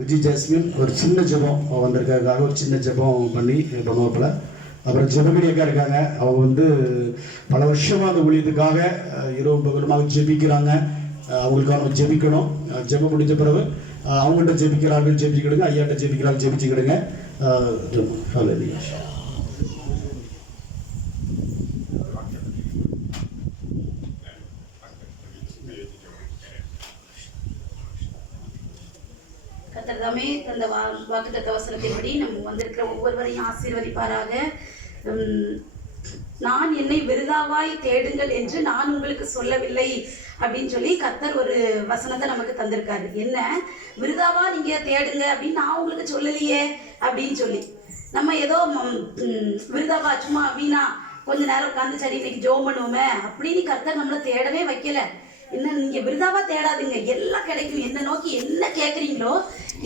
Vijay jasmine ஒரு சின்ன ஜெபம் வந்திருக்காங்க, ஒரு சின்ன ஜெபம் பண்ணி பண்ணுவாப்பில். அப்புறம் ஜெபகடியக்கா இருக்காங்க, அவங்க வந்து பல வருஷமாக அந்த ஊழியத்துக்காக இரவு பகலுமாக ஜெபிக்கிறாங்க. அவங்களுக்காக ஜெபிக்கணும். ஜெபம் முடிஞ்ச பிறகு அவங்கள்ட்ட ஜெபிக்கிறார்கள், ஜெபிச்சுக்கிடுங்க. ஐயாட்ட ஜெபிக்கிறாங்க, ஜெபிச்சுக்கிடுங்க. கர்த்தர்தாமே அந்த வாக்குத்தத்த வசனத்தின்படி நம்ம வந்திருக்கிற ஒவ்வொருவரையும் ஆசீர்வதிப்பாராக. நான் என்னை விருதாவாய் தேடுங்கள் என்று நான் உங்களுக்கு சொல்லவில்லை அப்படின்னு சொல்லி கர்த்தர் ஒரு வசனத்தை நமக்கு தந்திருக்காரு. என்ன விருதாவா நீங்க தேடுங்க அப்படின்னு நான் உங்களுக்கு சொல்லலையே அப்படின்னு சொல்லி நம்ம ஏதோ விருதாவா சும்மா வீணா கொஞ்ச நேரம் உட்காந்து சரி இன்னைக்கு ஜோம் பண்ணுவோமே அப்படின்னு கர்த்தர் நம்மளை தேடவே வைக்கல. என்ன நீங்க விருதாவா தேடாதீங்க, எல்லாம் கிடைக்கும். என்ன நோக்கி என்ன கேட்குறீங்களோ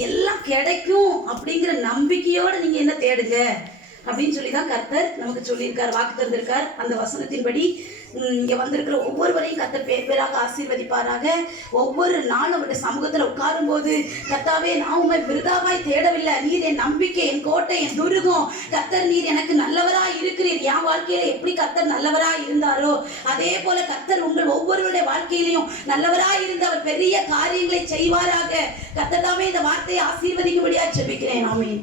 எல்லாம் கிடைக்கும் அப்படிங்கிற நம்பிக்கையோட நீங்க என்ன தேடுங்க அப்படின்னு சொல்லி தான் கர்த்தர் நமக்கு சொல்லியிருக்கார், வாக்கு தந்திருக்கார். அந்த வசனத்தின்படி இங்க வந்திருக்கிற ஒவ்வொருவரையும் கர்த்தர் பேர் பேராக ஆசீர்வதிப்பாராக. ஒவ்வொரு நாளும் அவருடைய சமூகத்துல உட்காரும் போது கர்த்தாவே நான் உண்மை விருதாவாய் தேடவில்லை, நீர் என் நம்பிக்கை, என் கோட்டை, என் துருகம். கர்த்தர் நீர் எனக்கு நல்லவரா இருக்கிறீர். என் வாழ்க்கையில எப்படி கர்த்தர் நல்லவரா இருந்தாரோ அதே போல கர்த்தர் உங்கள் ஒவ்வொருவருடைய வாழ்க்கையிலையும் நல்லவரா இருந்து அவர் பெரிய காரியங்களை செய்வாராக. கர்த்தர் தாமே இந்த வார்த்தையை ஆசீர்வதிக்கும்படியா ஜெபிக்கிறேன். ஆமென்.